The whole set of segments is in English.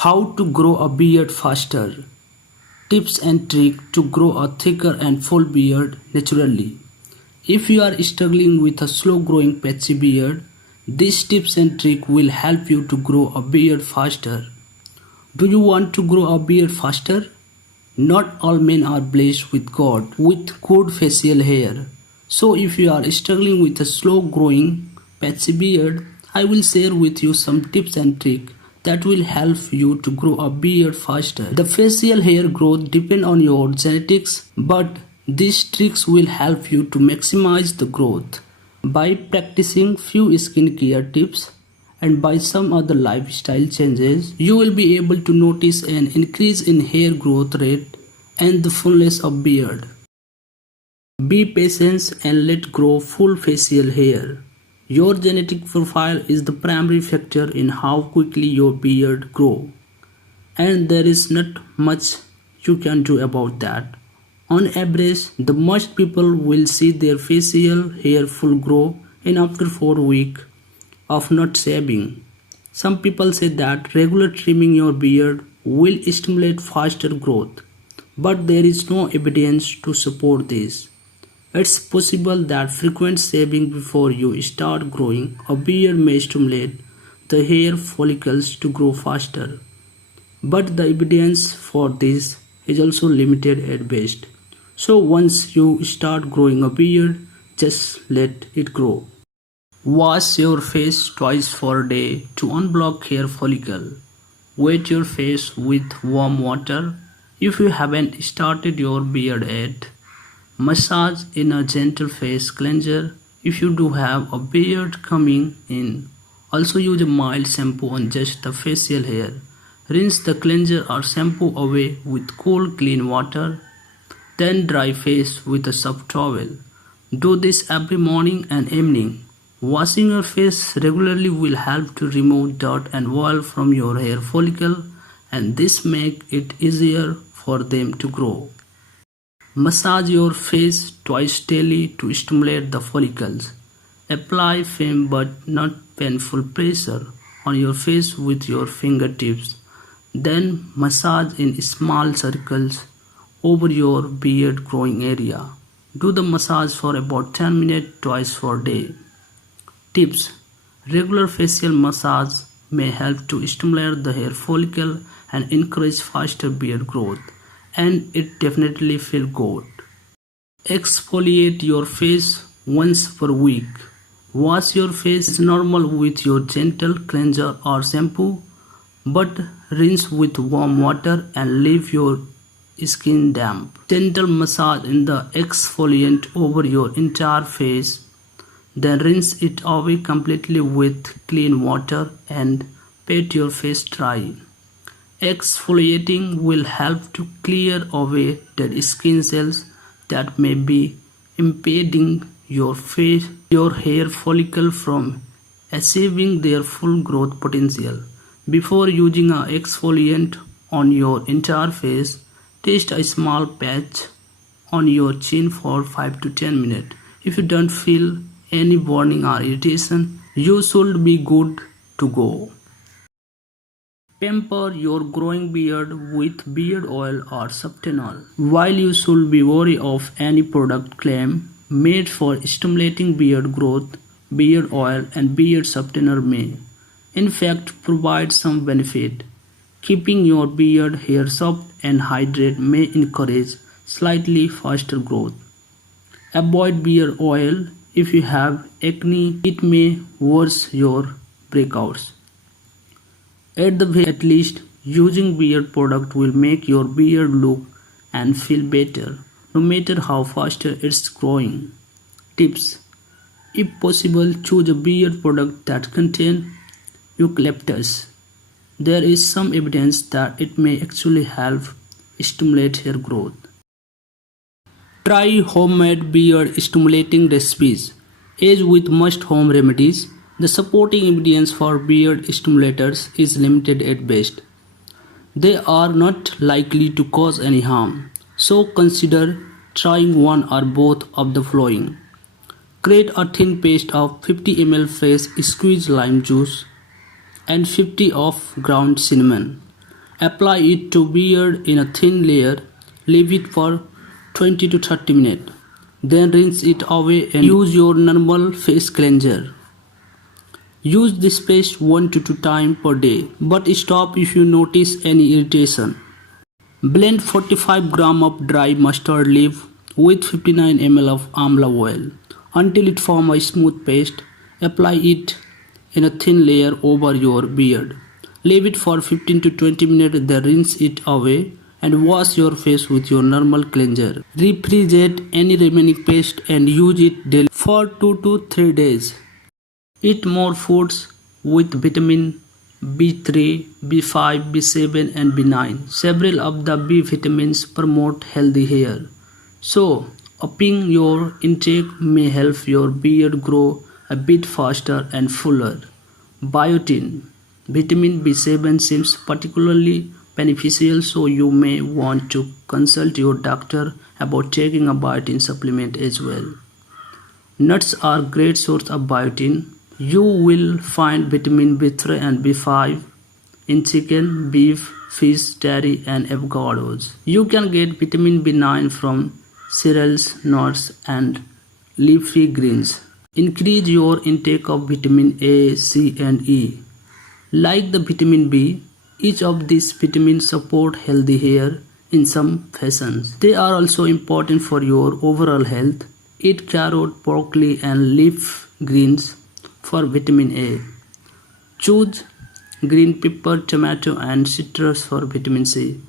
How to grow a beard faster. Tips and tricks to grow a thicker and full beard naturally. If you are struggling with a slow growing patchy beard, these tips and tricks will help you to grow a beard faster. Do you want to grow a beard faster? Not all men are blessed with God with good facial hair. So if you are struggling with a slow growing patchy beard, I will share with you some tips and tricks that will help you to grow a beard faster. The facial hair growth depends on your genetics, but these tricks will help you to maximize the growth. By practicing few skincare tips and by some other lifestyle changes, you will be able to notice an increase in hair growth rate and the fullness of beard. Be patient and let grow full facial hair. Your genetic profile is the primary factor in how quickly your beard grows, and there is not much you can do about that. On average, the most people will see their facial hair full grow in after 4 weeks of not shaving. Some people say that regular trimming your beard will stimulate faster growth, but there is no evidence to support this. It's possible that frequent shaving before you start growing a beard may stimulate the hair follicles to grow faster, but the evidence for this is also limited at best. So once you start growing a beard, just let it grow. Wash your face twice per day to unblock hair follicle. Wet your face with warm water if you haven't started your beard yet. Massage in a gentle face cleanser if you do have a beard coming in. Also use a mild shampoo on just the facial hair. Rinse the cleanser or shampoo away with cool clean water. Then dry face with a soft towel. Do this every morning and evening. Washing your face regularly will help to remove dirt and oil from your hair follicle, and this makes it easier for them to grow. Massage your face twice daily to stimulate the follicles. Apply firm but not painful pressure on your face with your fingertips. Then massage in small circles over your beard growing area. Do the massage for about 10 minutes twice per day. Tips: regular facial massage may help to stimulate the hair follicle and encourage faster beard growth, and it definitely feels good. Exfoliate your face once per week. Wash your face as normal with your gentle cleanser or shampoo, but rinse with warm water and leave your skin damp. Gentle massage in the exfoliant over your entire face, then rinse it away completely with clean water and pat your face dry. Exfoliating will help to clear away dead skin cells that may be impeding your hair follicle from achieving their full growth potential. Before using an exfoliant on your entire face, test a small patch on your chin for 5 to 10 minutes. If you don't feel any burning or irritation, you should be good to go. Pamper your growing beard with beard oil or softener. While you should be wary of any product claim made for stimulating beard growth, beard oil and beard softener may, in fact, provide some benefit. Keeping your beard hair soft and hydrated may encourage slightly faster growth. Avoid beard oil if you have acne. It may worsen your breakouts. At least, using beard product will make your beard look and feel better, no matter how faster it's growing. Tips: if possible, choose a beard product that contains eucalyptus. There is some evidence that it may actually help stimulate hair growth. Try homemade beard stimulating recipes. As with most home remedies, the supporting evidence for beard stimulators is limited at best. They are not likely to cause any harm, so consider trying one or both of the following. Create a thin paste of 50 ml fresh squeezed lime juice and 50 of ground cinnamon. Apply it to beard in a thin layer. Leave it for 20 to 30 minutes. Then rinse it away and use your normal face cleanser. Use this paste 1 to 2 times per day, but stop if you notice any irritation. Blend 45 grams of dry mustard leaf with 59 ml of amla oil until it forms a smooth paste. Apply it in a thin layer over your beard. Leave it for 15 to 20 minutes, then rinse it away and wash your face with your normal cleanser. Refrigerate any remaining paste and use it daily for 2 to 3 days. Eat more foods with vitamin B3, B5, B7 and B9. Several of the B vitamins promote healthy hair. So, upping your intake may help your beard grow a bit faster and fuller. Biotin. Vitamin B7 seems particularly beneficial, so you may want to consult your doctor about taking a biotin supplement as well. Nuts are great source of biotin. You will find vitamin B3 and B5 in chicken, beef, fish, dairy and avocados. You can get vitamin B9 from cereals, nuts and leafy greens. Increase your intake of vitamin A, C and E. Like the vitamin B, each of these vitamins support healthy hair in some fashions. They are also important for your overall health. Eat carrot, broccoli and leaf greens for vitamin A. Choose green pepper, tomato and citrus for vitamin C.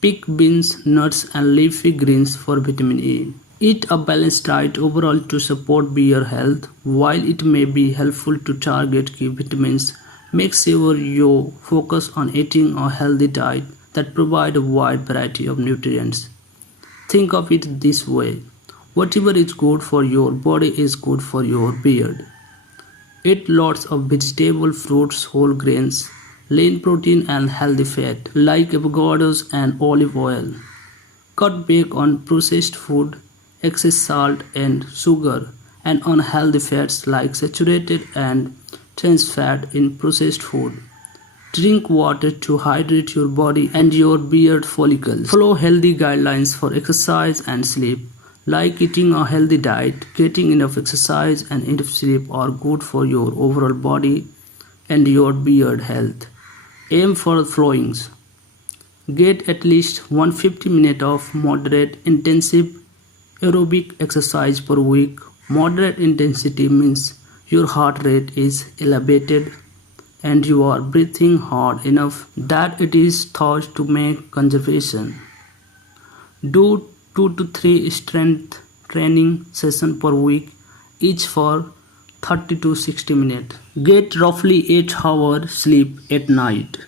Pick beans, nuts and leafy greens for vitamin E. Eat a balanced diet overall to support beard health. While it may be helpful to target key vitamins, make sure you focus on eating a healthy diet that provides a wide variety of nutrients. Think of it this way: whatever is good for your body is good for your beard. Eat lots of vegetable, fruits, whole grains, lean protein and healthy fat like avocados and olive oil. Cut back on processed food, excess salt and sugar, and unhealthy fats like saturated and trans fat in processed food. Drink water to hydrate your body and your beard follicles. Follow healthy guidelines for exercise and sleep. Like eating a healthy diet, getting enough exercise and enough sleep are good for your overall body and your beard health. Aim for flowings. Get at least 150 minutes of moderate intensive aerobic exercise per week. Moderate intensity means your heart rate is elevated and you are breathing hard enough that it is thought to make conservation. Do 2 to 3 strength training sessions per week, each for 30 to 60 minutes. Get roughly 8 hours sleep at night.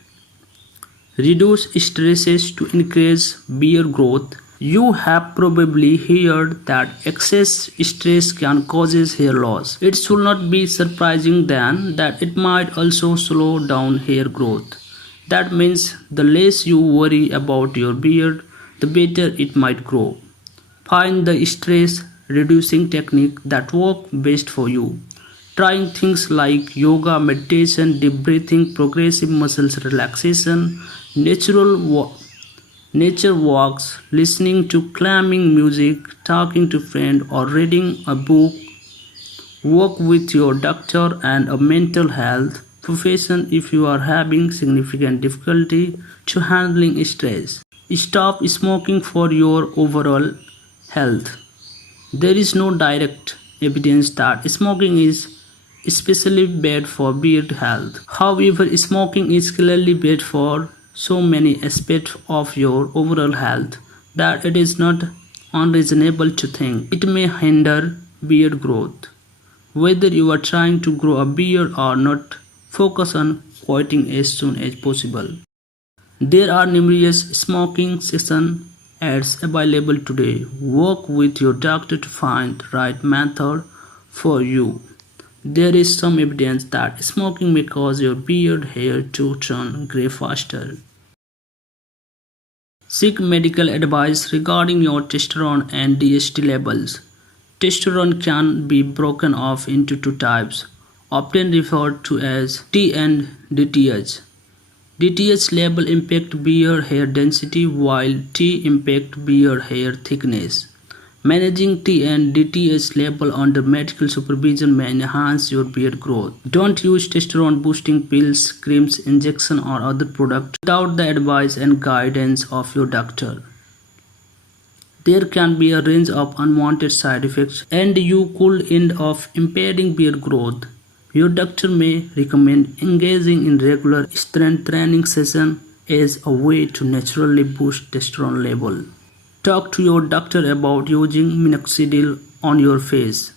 Reduce stresses to increase beard growth. You have probably heard that excess stress can cause hair loss. It should not be surprising then that it might also slow down hair growth. That means the less you worry about your beard, the better it might grow. Find the stress reducing technique that work best for you. Trying things like yoga, meditation, deep breathing, progressive muscles relaxation, nature walks, listening to calming music, talking to friends or reading a book. Work with your doctor and a mental health profession if you are having significant difficulty to handling stress. Stop smoking for your overall health. There is no direct evidence that smoking is especially bad for beard health. However, smoking is clearly bad for so many aspects of your overall health that it is not unreasonable to think it may hinder beard growth. Whether you are trying to grow a beard or not, focus on quitting as soon as possible. There are numerous smoking cessation ads available today. Work with your doctor to find the right method for you. There is some evidence that smoking may cause your beard hair to turn gray faster. Seek medical advice regarding your testosterone and DHT levels. Testosterone can be broken off into two types, often referred to as T and DTH. DTH level impact beard hair density while T impact beard hair thickness. Managing T and DTH level under medical supervision may enhance your beard growth. Don't use testosterone boosting pills, creams, injection or other products without the advice and guidance of your doctor. There can be a range of unwanted side effects and you could end up impairing beard growth. Your doctor may recommend engaging in regular strength training sessions as a way to naturally boost testosterone level. Talk to your doctor about using minoxidil on your face.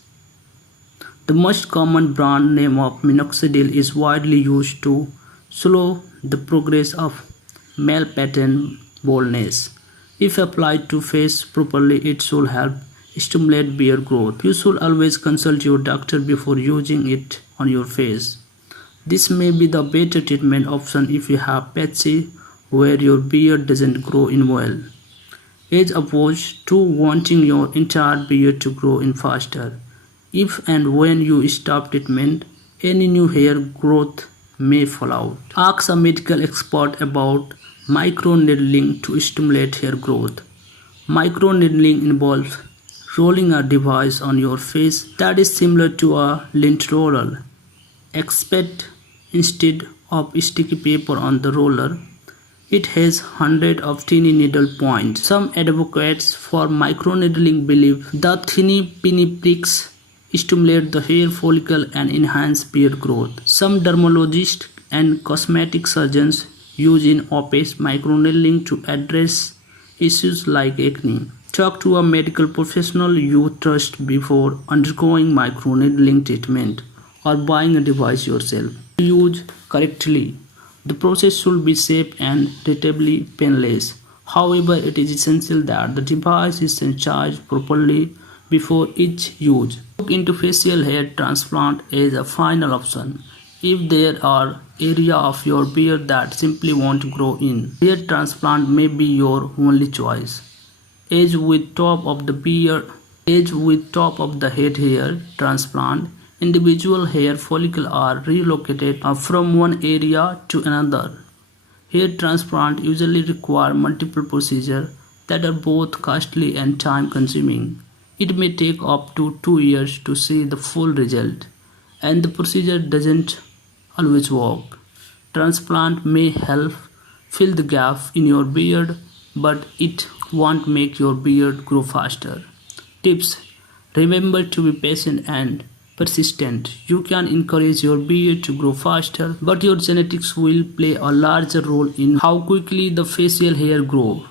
The most common brand name of minoxidil is widely used to slow the progress of male pattern baldness. If applied to face properly, it should help stimulate beard growth. You should always consult your doctor before using it on your face. This may be the better treatment option if you have patchy where your beard doesn't grow in well, as opposed to wanting your entire beard to grow in faster. If and when you stop treatment, any new hair growth may fall out. Ask a medical expert about microneedling to stimulate hair growth. Microneedling involves rolling a device on your face that is similar to a lint roller, except instead of sticky paper on the roller, it has hundreds of tiny needle points. Some advocates for microneedling believe the tiny pinpricks stimulate the hair follicle and enhance beard growth. Some dermatologists and cosmetic surgeons use in-office microneedling to address issues like acne. Talk to a medical professional you trust before undergoing microneedling treatment or buying a device yourself. To use correctly, the process should be safe and relatively painless. However, it is essential that the device is charged properly before each use. Look into facial hair transplant as a final option. If there are areas of your beard that simply won't grow in, hair transplant may be your only choice. As with top of the head hair transplant, individual hair follicles are relocated from one area to another. Hair transplant usually require multiple procedures that are both costly and time consuming. It may take up to 2 years to see the full result, and the procedure doesn't always work. Transplant may help fill the gap in your beard, but it won't make your beard grow faster. Tips: remember to be patient and persistent. You can encourage your beard to grow faster, but your genetics will play a larger role in how quickly the facial hair grows.